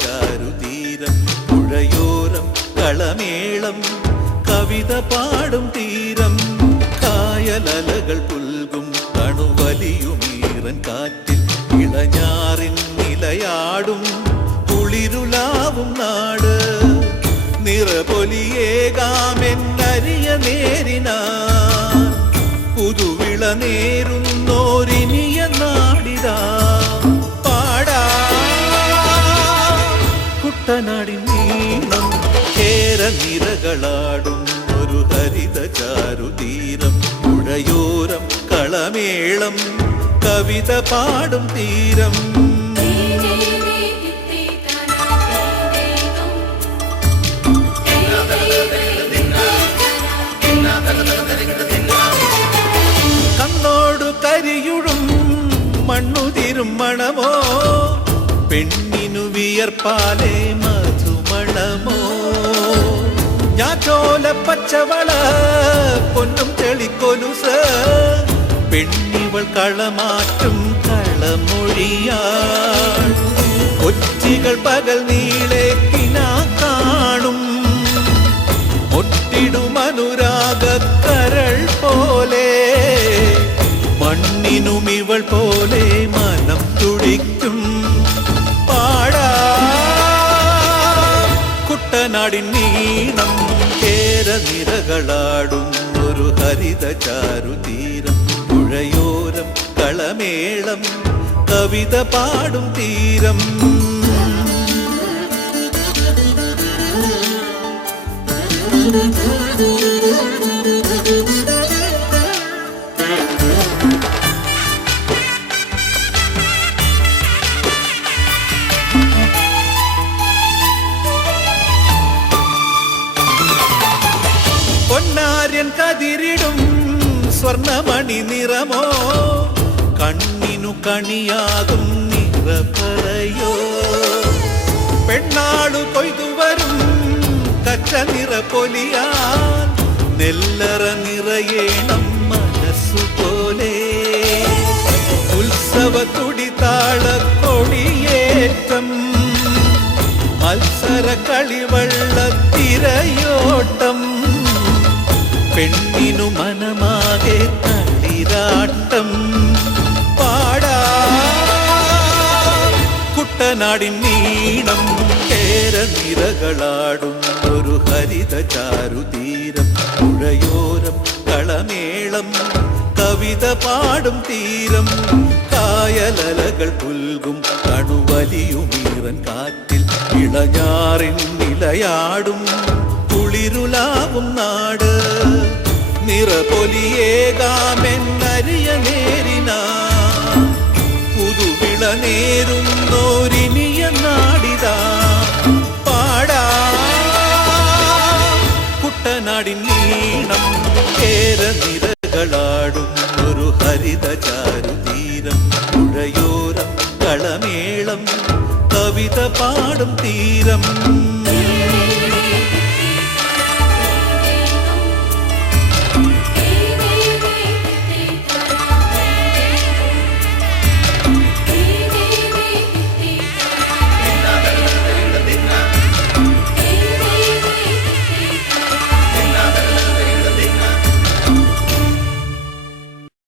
ചാരുതീരം പുഴയോരം കളമേളം കവിത പാടും തീരം കായലലകൾ പുൽകും കണുവലിയുമീറൻ കാറ്റിൽ ഇളഞ്ഞാറിൻ നിലയാടും കുളിരുലാവും നാട് നിറപൊലിയേകാമെന്നരിയ നേരിനാ പുതുവിള നേരുന്നോരിനിയ നാടിതാ പാടാ കുട്ടനാടിൻ നീളം കേരനിരകളാടും ഒരു ഹരിത ചാരുതീരം പുഴയോരം കളമേളം കവിത പാടും തീരം കണ്ണോടു കരിയുഴും മണ്ണുതിരും മണമോ പെണ്ണിനു വിയർപ്പാലേ മധുമണമോ ഞാറ്റോല പച്ചവള പൊന്നും ചെളിക്കൊലുസ് പെണ്ണിവൾ കളമാറ്റും കളമൊഴിയാൾ കൊച്ചികൾ പകൽ നീളെ കിനാ കാണും ഒട്ടിടും അനുരാഗക്കരൾ പോലെ മണ്ണിനും ഇവൾ പോലെ മനം തുടിക്കും പാടാ കുട്ടനാടിൻ നീണം കേരനിരകളാടും ഒരു ഹരിത ചാരുതീരം പുഴയോരം കളമേളം കവിത പാടും തീരം പൊന്നാര്യൻ കതിരിടും സ്വർണമണി നിറമോ കണ്ണിനു കണിയാകും നിറപറയോ പെണ്ണാളു കൊയ്തുവരും കച്ച നിറപ്പൊലിയാൻ നെല്ലറ നിറയേണം മനസ്സുപോലെ ഉത്സവ തുടിതാള കൊടിയേറ്റം മത്സര കളിവള്ളത്തിരയോട്ടം പെണ്ണിനു മനമാകെ തളിരാട്ടം പാടാ കുട്ടനാടിൻ നീണം കേരനിരകളാടും ഒരു ഹരിത ചാരുതീരം പുഴയോരം കളമേളം കവിത പാടും തീരം കായലലകൾ പുൽകും കണുവലിയുമീറൻ കാറ്റിൽ ഇളഞ്ഞാറിൻ നിലയാടും കുളിരുലാവും നാട് നിറപൊലിയേകാമെന്നരിയ നേരിനാ പുതുവിള നേരുന്നോരിനിയ നാടിതാ പാടാ കുട്ടനാടിൻ നീണം കേരനിരകളാടും ഒരു ഹരിത ചാരുതീരം പുഴയോരം കളമേളം കവിത പാടും തീരം